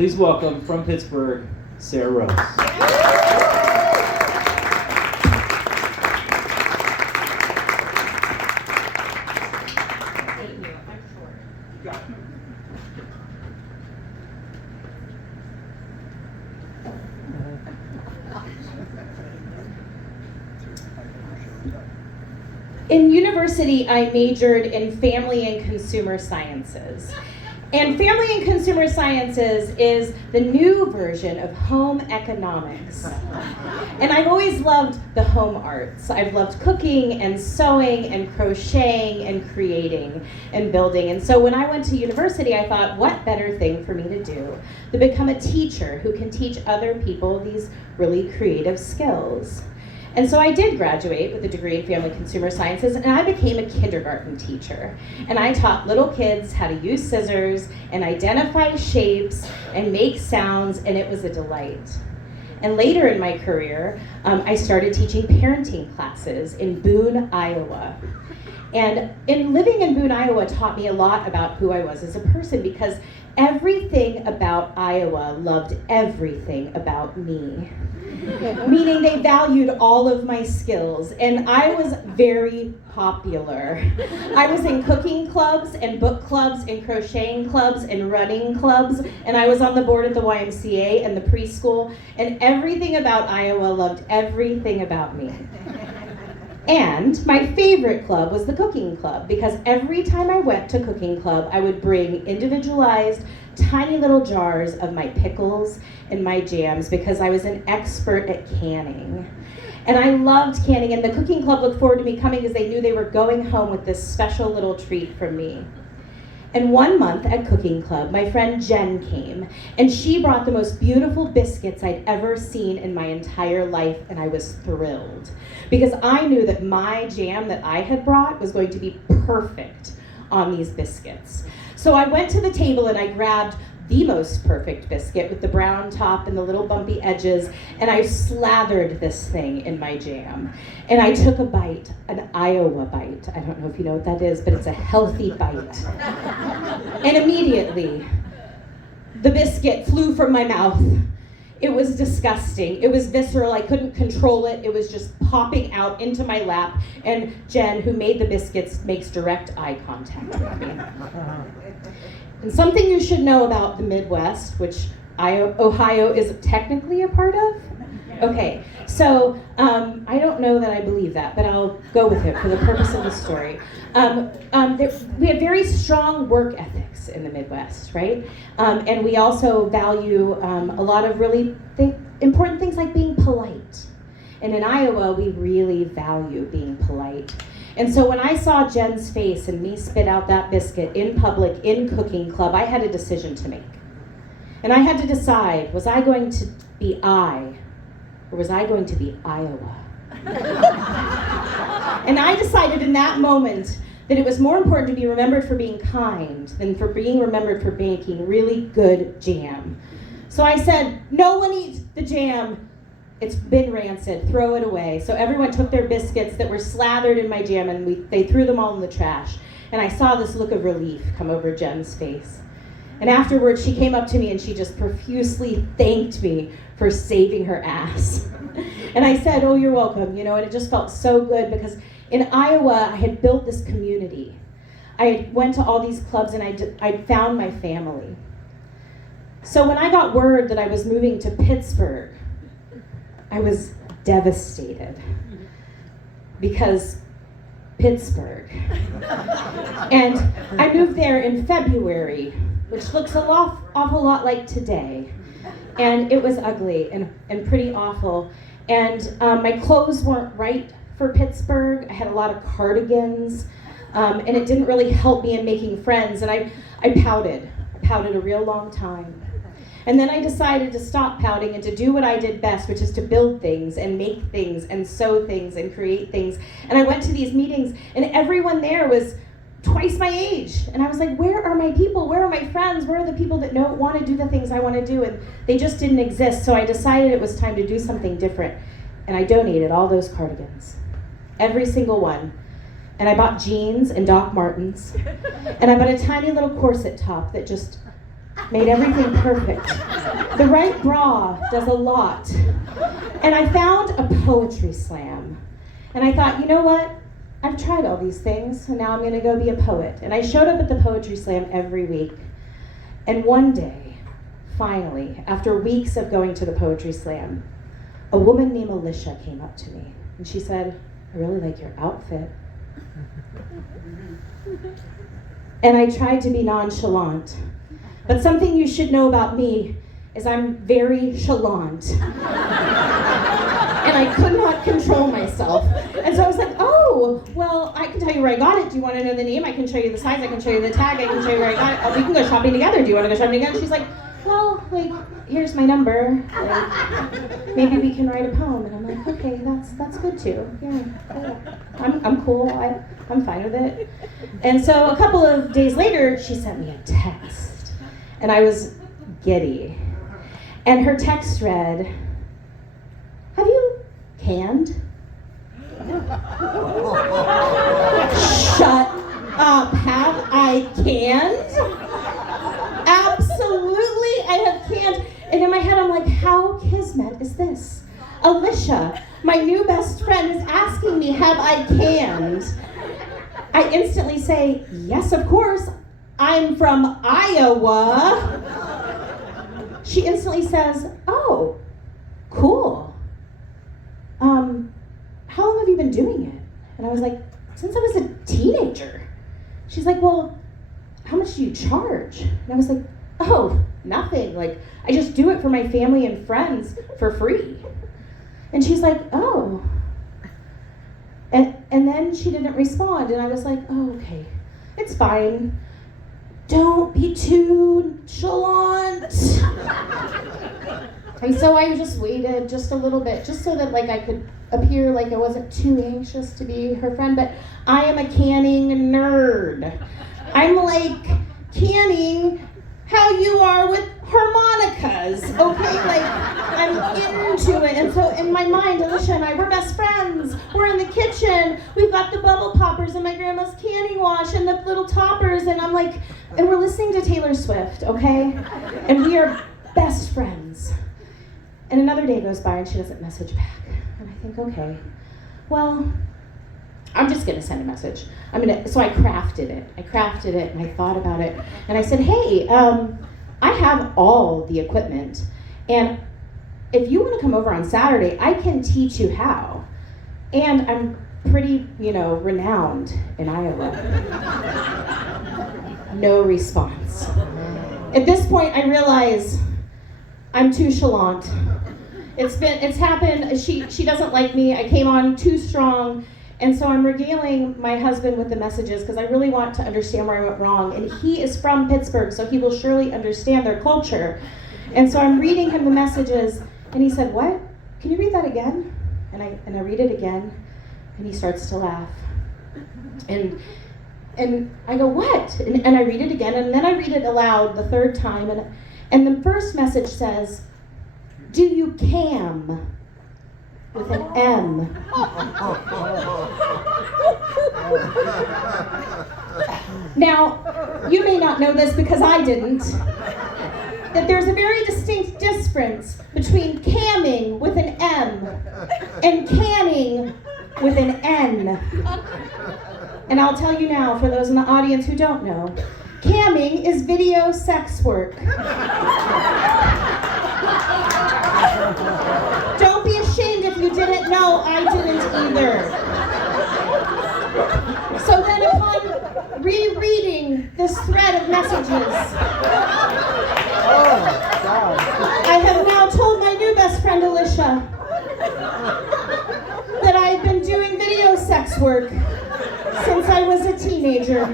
Please welcome from Pittsburgh, Sarah Rose. In university, I majored in family and consumer sciences. And family and consumer sciences is the new version of home economics. And I've always loved the home arts. I've loved cooking and sewing and crocheting and creating and building. And so when I went to university, I thought, what better thing for me to do than become a teacher who can teach other people these really creative skills. And so I did graduate with a degree in family consumer sciences, and I became a kindergarten teacher. And I taught little kids how to use scissors and identify shapes and make sounds, and it was a delight. And later in my career, I started teaching parenting classes in Boone, Iowa. And living in Boone, Iowa taught me a lot about who I was as a person, because everything about Iowa loved everything about me. Meaning they valued all of my skills, and I was very popular. I was in cooking clubs and book clubs and crocheting clubs and running clubs, and I was on the board at the YMCA and the preschool, and everything about Iowa loved everything about me. And my favorite club was the cooking club, because every time I went to cooking club, I would bring individualized tiny little jars of my pickles and my jams, because I was an expert at canning. And I loved canning, and the cooking club looked forward to me coming because they knew they were going home with this special little treat from me. And one month at cooking club, my friend Jen came, and she brought the most beautiful biscuits I'd ever seen in my entire life, and I was thrilled, because I knew that my jam that I had brought was going to be perfect on these biscuits. So I went to the table and I grabbed the most perfect biscuit with the brown top and the little bumpy edges, and I slathered this thing in my jam. And I took a bite, an Iowa bite. I don't know if you know what that is, but it's a healthy bite. And immediately, the biscuit flew from my mouth. It was disgusting. It was visceral. I couldn't control it. It was just popping out into my lap. And Jen, who made the biscuits, makes direct eye contact with me. And something you should know about the Midwest, which Ohio is technically a part of. Okay, so I don't know that I believe that, but I'll go with it for the purpose of the story. We have very strong work ethics in the Midwest, right? And we also value a lot of really important things like being polite. And in Iowa, we really value being polite. And so when I saw Jen's face and me spit out that biscuit in public, in cooking club, I had a decision to make. And I had to decide, was I going to be I, or was I going to be Iowa? And I decided in that moment that it was more important to be remembered for being kind than for being remembered for making really good jam. So I said, no one eats the jam. It's been rancid, throw it away. So everyone took their biscuits that were slathered in my jam, and they threw them all in the trash. And I saw this look of relief come over Jen's face. And afterwards, she came up to me and she just profusely thanked me for saving her ass. And I said, oh, you're welcome, and it just felt so good, because in Iowa, I had built this community. I went to all these clubs and I'd found my family. So when I got word that I was moving to Pittsburgh, I was devastated, because Pittsburgh. And I moved there in February, which looks an awful lot like today. And it was ugly and pretty awful. And my clothes weren't right for Pittsburgh. I had a lot of cardigans, and it didn't really help me in making friends. And I pouted a real long time. And then I decided to stop pouting and to do what I did best, which is to build things and make things and sew things and create things. And I went to these meetings, and everyone there was twice my age. And I was like, where are my people? Where are my friends? Where are the people that want to do the things I want to do? And they just didn't exist. So I decided it was time to do something different. And I donated all those cardigans, every single one. And I bought jeans and Doc Martens. And I bought a tiny little corset top that just made everything perfect. The right bra does a lot. And I found a poetry slam. And I thought, you know what? I've tried all these things, and now I'm gonna go be a poet. And I showed up at the poetry slam every week. And one day, finally, after weeks of going to the poetry slam, a woman named Alicia came up to me. And she said, I really like your outfit. And I tried to be nonchalant. But something you should know about me is I'm very chalant. And I could not control myself. And so I was like, oh, well, I can tell you where I got it. Do you want to know the name? I can show you the size. I can show you the tag. I can show you where I got it. Oh, we can go shopping together. Do you want to go shopping together? She's like, well, like, here's my number. Like, maybe we can write a poem. And I'm like, okay, that's good too. Yeah. I'm cool. I'm fine with it. And so a couple of days later, she sent me a text. And I was giddy. And her text read, have you canned? Shut up, have I canned? Absolutely, I have canned. And in my head, I'm like, how kismet is this? Alicia, my new best friend, is asking me, have I canned? I instantly say, yes, of course. I'm from Iowa. She instantly says, oh, cool. How long have you been doing it? And I was like, since I was a teenager. She's like, well, how much do you charge? And I was like, oh, nothing. Like, I just do it for my family and friends for free. And she's like, oh. And then she didn't respond, and I was like, oh, okay, it's fine. Don't be too nonchalant. And so I just waited just a little bit, just so that like I could appear like I wasn't too anxious to be her friend, but I am a canning nerd. I'm like canning how you are with harmonicas, okay? Like, I'm into it. And so in my mind, Alicia and I, we're best friends. We're in the kitchen. We've got the bubble poppers and my grandma's canning wash and the little toppers. And I'm like, and we're listening to Taylor Swift, okay? And we are best friends. And another day goes by and she doesn't message back. And I think, okay, well, I'm just gonna send a message. So I crafted it and I thought about it. And I said, hey, I have all the equipment. And if you wanna come over on Saturday, I can teach you how. And I'm pretty, renowned in Iowa. No response. At this point, I realize I'm too chalant. It's happened. She doesn't like me. I came on too strong. And so I'm regaling my husband with the messages because I really want to understand where I went wrong. And he is from Pittsburgh, so he will surely understand their culture. And so I'm reading him the messages, and he said, what? Can you read that again? And I read it again, and he starts to laugh. And I go, what? And I read it again, and then I read it aloud the third time. And the first message says, do you cam? With an M. Now, you may not know this because I didn't, that there's a very distinct difference between camming with an M and canning with an N. And I'll tell you now, for those in the audience who don't know, camming is video sex work. Don't be ashamed if you didn't know. I didn't either. So then upon rereading this thread of messages, I have now told my new best friend Alicia that I've been doing video sex work since I was a teenager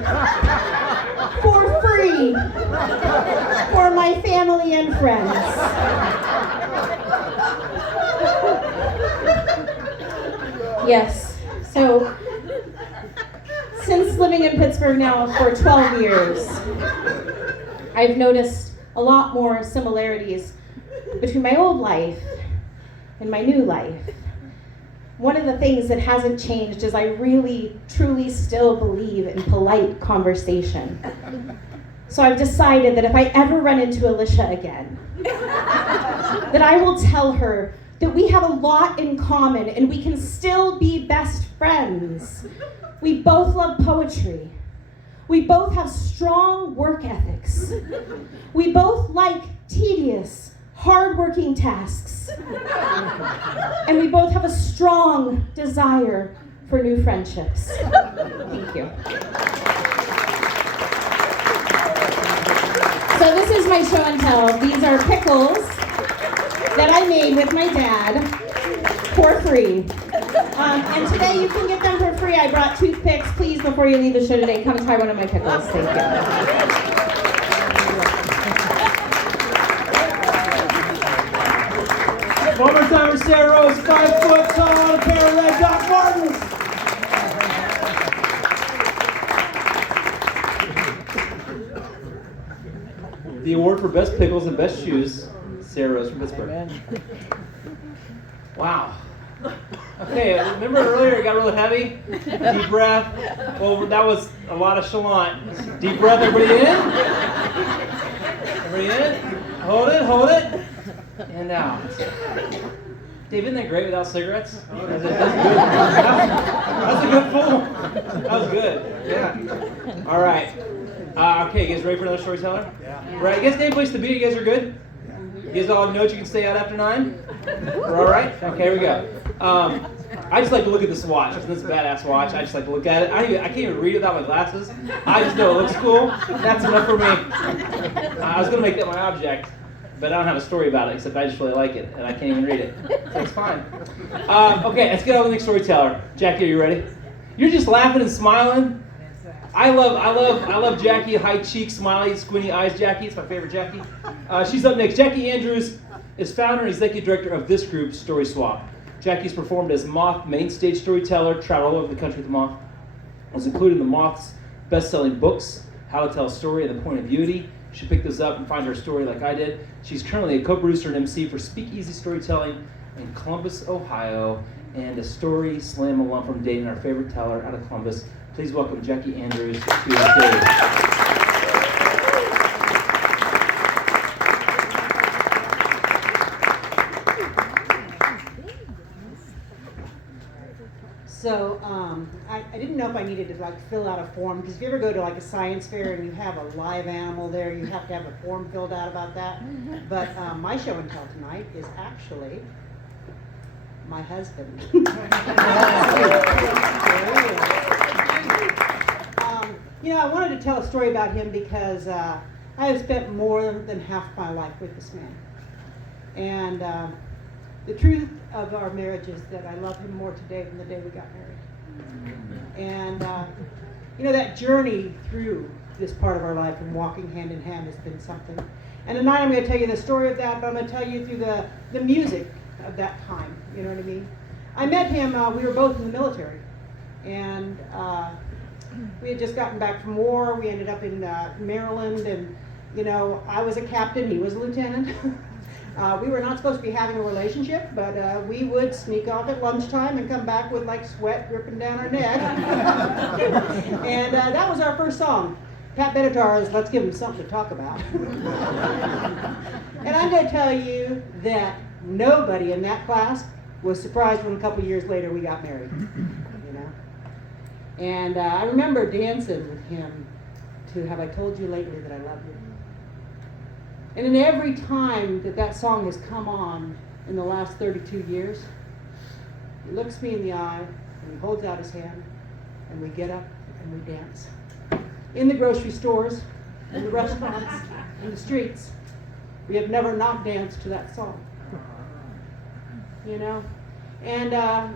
for free for my family and friends. Yes, so since living in Pittsburgh now for 12 years, I've noticed a lot more similarities between my old life and my new life. One of the things that hasn't changed is I really, truly still believe in polite conversation. So I've decided that if I ever run into Alicia again, that I will tell her that we have a lot in common and we can still be best friends. We both love poetry. We both have strong work ethics. We both like tedious, hard-working tasks. And we both have a strong desire for new friendships. Thank you. So this is my show and tell. These are pickles that I made with my dad for free. And today you can get them for free. I brought toothpicks. Please, before you leave the show today, come try one of my pickles. Thank you. One more time for Sarah Rose, 5 foot tall on a pair of red Doc Martens. The award for best pickles and best shoes, Sarah Rose from Pittsburgh. Wow. Okay, remember earlier it got really heavy? Deep breath. Well, that was a lot of chalant. Deep breath, everybody in? Everybody in? Hold it. And out. Dave, isn't that great without cigarettes? That's a good pull. That was good. Yeah. All right. Okay, you guys ready for another storyteller? Yeah. Right. You guys name place to be. You guys are good? You guys all know you can stay out after 9? We're all right? Okay, here we go. I just like to look at this watch. This is a badass watch. I just like to look at it. I can't even read it without my glasses. I just know it looks cool. That's enough for me. I was going to make that my object, but I don't have a story about it, except I just really like it, and I can't even read it. So it's fine. Okay, let's get on to the next storyteller. Jackie, are you ready? You're just laughing and smiling. I love Jackie, high cheek, smiley, squinty eyes Jackie. It's my favorite Jackie. She's up next. Jackie Andrews is founder and executive director of this group, Story Swap. Jackie's performed as Moth main stage storyteller, traveled all over the country with the Moth. Was included in the Moth's best-selling books, How to Tell a Story and The Point of Beauty. You should pick those up and find her story like I did. She's currently a co-producer and MC for Speakeasy Storytelling in Columbus, Ohio, and a Story Slam alum from Dayton, our favorite teller out of Columbus. Please welcome Jackie Andrews to the stage. So I didn't know if I needed to fill out a form, because if you ever go to a science fair and you have a live animal there, you have to have a form filled out about that. But my show and tell tonight is actually my husband. I wanted to tell a story about him because I have spent more than half my life with this man. And the truth of our marriage is that I love him more today than the day we got married. And that journey through this part of our life and walking hand in hand has been something. And tonight I'm going to tell you the story of that, but I'm going to tell you through the music of that time. You know what I mean? I met him, we were both in the military. And we had just gotten back from war. We ended up in Maryland, and I was a captain, he was a lieutenant. We were not supposed to be having a relationship, but we would sneak off at lunchtime and come back with sweat dripping down our neck. And that was our first song. Pat Benatar's Let's Give Him Something to Talk About. And I'm going to tell you that nobody in that class was surprised when a couple years later we got married. And I remember dancing with him to Have I Told You Lately That I Love You. And in every time that song has come on in the last 32 years, he looks me in the eye and he holds out his hand and we get up and we dance. In the grocery stores, in the restaurants, in the streets, we have never not danced to that song. And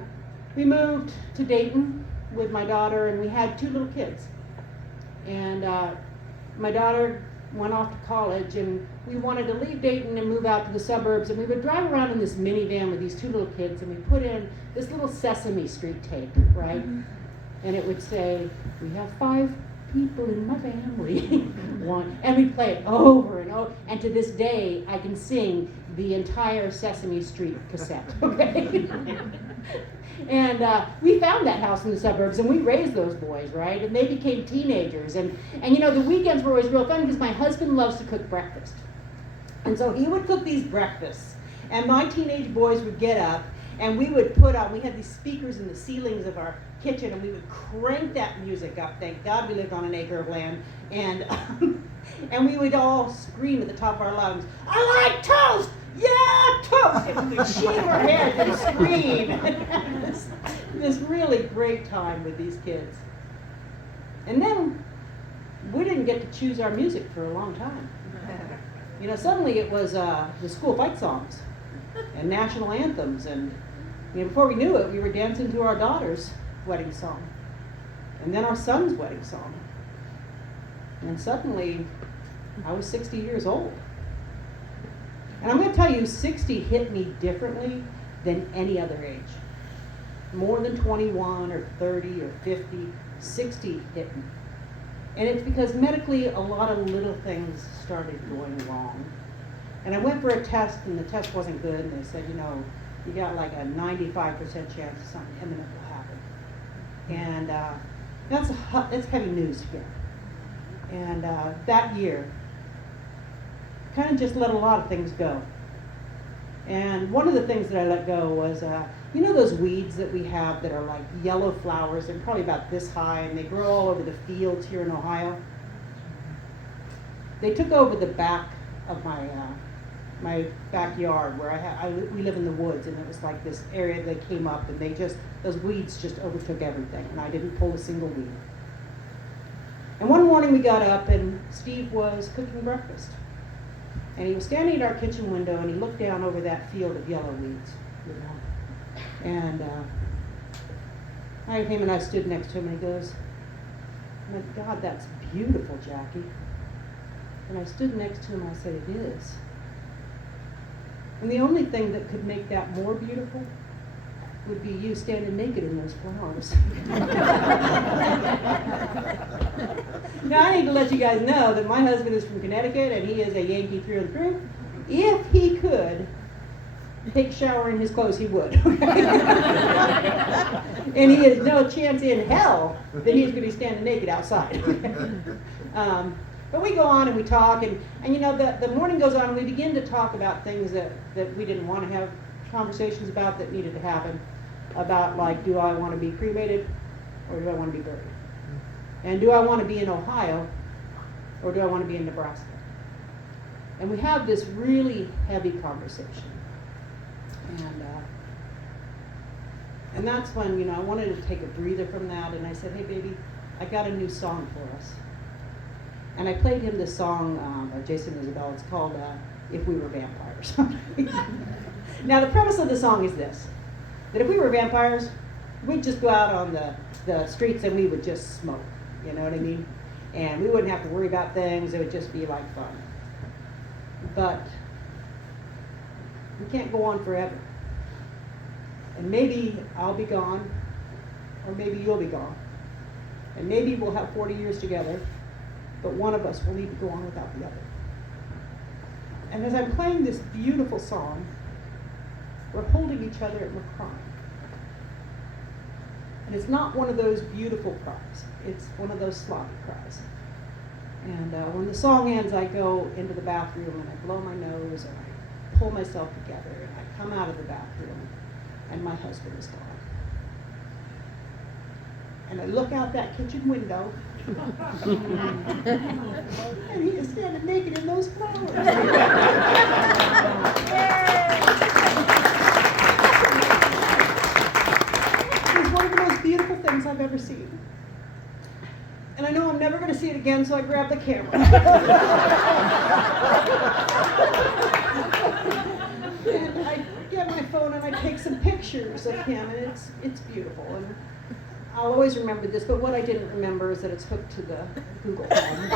we moved to Dayton with my daughter, and we had 2 little kids. And my daughter went off to college, and we wanted to leave Dayton and move out to the suburbs, and we would drive around in this minivan with these 2 little kids, and we put in this little Sesame Street tape, right? Mm-hmm. And it would say, we have 5 people in my family. And we'd play it over and over, and to this day, I can sing the entire Sesame Street cassette, okay? And we found that house in the suburbs, and we raised those boys, right? And they became teenagers. And you know, the weekends were always real fun because my husband loves to cook breakfast. And so he would cook these breakfasts. And my teenage boys would get up, and we would put on, we had these speakers in the ceilings of our kitchen, and we would crank that music up. Thank God we lived on an acre of land. And, and we would all scream at the top of our lungs, "I like toast! Yeah, toast!" And we would shave our heads and scream. this really great time with these kids. And then we didn't get to choose our music for a long time. You know, suddenly it was the school fight songs and national anthems, and you know, before we knew it, we were dancing to our daughter's wedding song, and then our son's wedding song. And suddenly, I was 60 years old. And I'm going to tell you, 60 hit me differently than any other age. More than 21 or 30 or 50, 60 hit me. And it's because medically, a lot of little things started going wrong. And I went for a test, and the test wasn't good, and they said, you know, you got like a 95% chance of something imminent will happen. And that's heavy news to get. And that year, kind of just let a lot of things go. And one of the things that I let go was, you know those weeds that we have that are like yellow flowers? They're probably about this high, and they grow all over the fields here in Ohio. They took over the back of my backyard where we live in the woods, and it was like this area that came up, and those weeds just overtook everything, and I didn't pull a single weed. And one morning we got up, and Steve was cooking breakfast. And he was standing at our kitchen window, and he looked down over that field of yellow weeds. You know? And I came and I stood next to him, and he goes, "My God, that's beautiful, Jackie." And I stood next to him, and I said, "It is." And the only thing that could make that more beautiful would be you standing naked in those flowers. Now, I need to let you guys know that my husband is from Connecticut, and he is a Yankee through and through. If he could take a shower in his clothes, he would. And he has no chance in hell that he's going to be standing naked outside. But we go on and we talk, and you know, the morning goes on, and we begin to talk about things that we didn't want to have conversations about that needed to happen. About, like, do I want to be cremated, or do I want to be buried? And do I want to be in Ohio, or do I want to be in Nebraska? And we have this really heavy conversation. And that's when, you know, I wanted to take a breather from that, and I said, "Hey, baby, I got a new song for us." And I played him this song by Jason Isabel. It's called "If We Were Vampires." Now, the premise of the song is this: that if we were vampires, we'd just go out on the streets and we would just smoke, you know what I mean? And we wouldn't have to worry about things, it would just be like fun. But we can't go on forever. And maybe I'll be gone, or maybe you'll be gone. And maybe we'll have 40 years together, but one of us will need to go on without the other. And as I'm playing this beautiful song, we're holding each other and we're crying. And it's not one of those beautiful cries. It's one of those sloppy cries. And when the song ends, I go into the bathroom and I blow my nose and I pull myself together and I come out of the bathroom and my husband is gone. And I look out that kitchen window and he is standing naked in those flowers. One of the most beautiful things I've ever seen. And I know I'm never going to see it again, so I grab the camera. And I get my phone and I take some pictures of him, and it's beautiful. And I'll always remember this, but what I didn't remember is that it's hooked to the Google Home.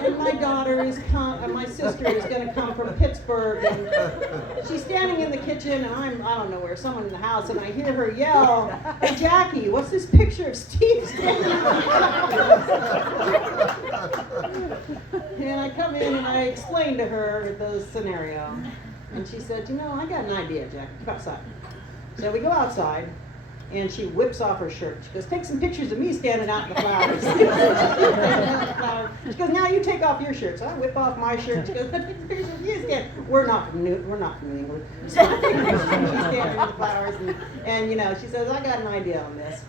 And my daughter is my sister is going to come from Pittsburgh, and she's standing in the kitchen, and I don't know where, someone in the house, and I hear her yell, "Hey, Jackie, what's this picture of Steve standing in the house?" And I come in and I explain to her the scenario. And she said, I got an idea, Jack. Come outside. So we go outside, and she whips off her shirt. She goes, take some pictures of me standing out in the flowers. She goes, now you take off your shirt. So I whip off my shirt. She goes, take some pictures of you standing. We're not from New England. So I take pictures of me standing in the flowers. And she says, I got an idea on this.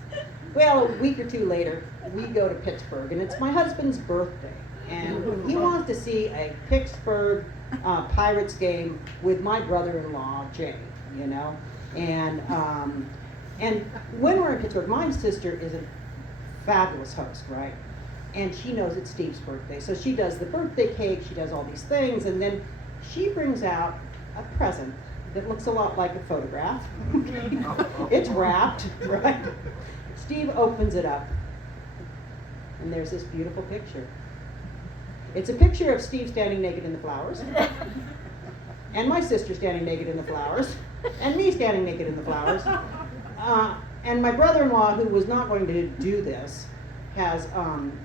Well, a week or two later, we go to Pittsburgh, and it's my husband's birthday. And he wants to see a Pittsburgh Pirates game with my brother-in-law, Jay, And when we're in Pittsburgh, my sister is a fabulous host, right? And she knows it's Steve's birthday. So she does the birthday cake, she does all these things, and then she brings out a present that looks a lot like a photograph. It's wrapped, right? Steve opens it up, and there's this beautiful picture. It's a picture of Steve standing naked in the flowers, and my sister standing naked in the flowers, and me standing naked in the flowers. And my brother-in-law, who was not going to do this, has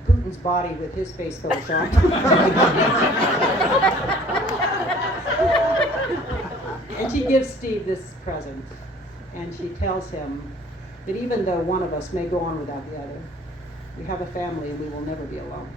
Putin's body with his face photoshopped. And she gives Steve this present, and she tells him that even though one of us may go on without the other, we have a family and we will never be alone.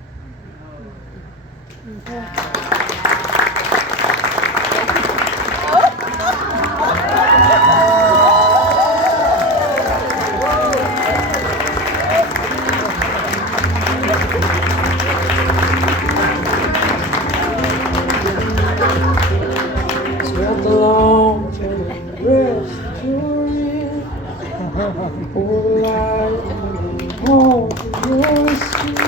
Sweat the long term rest you're in. Oh, life home to your skin.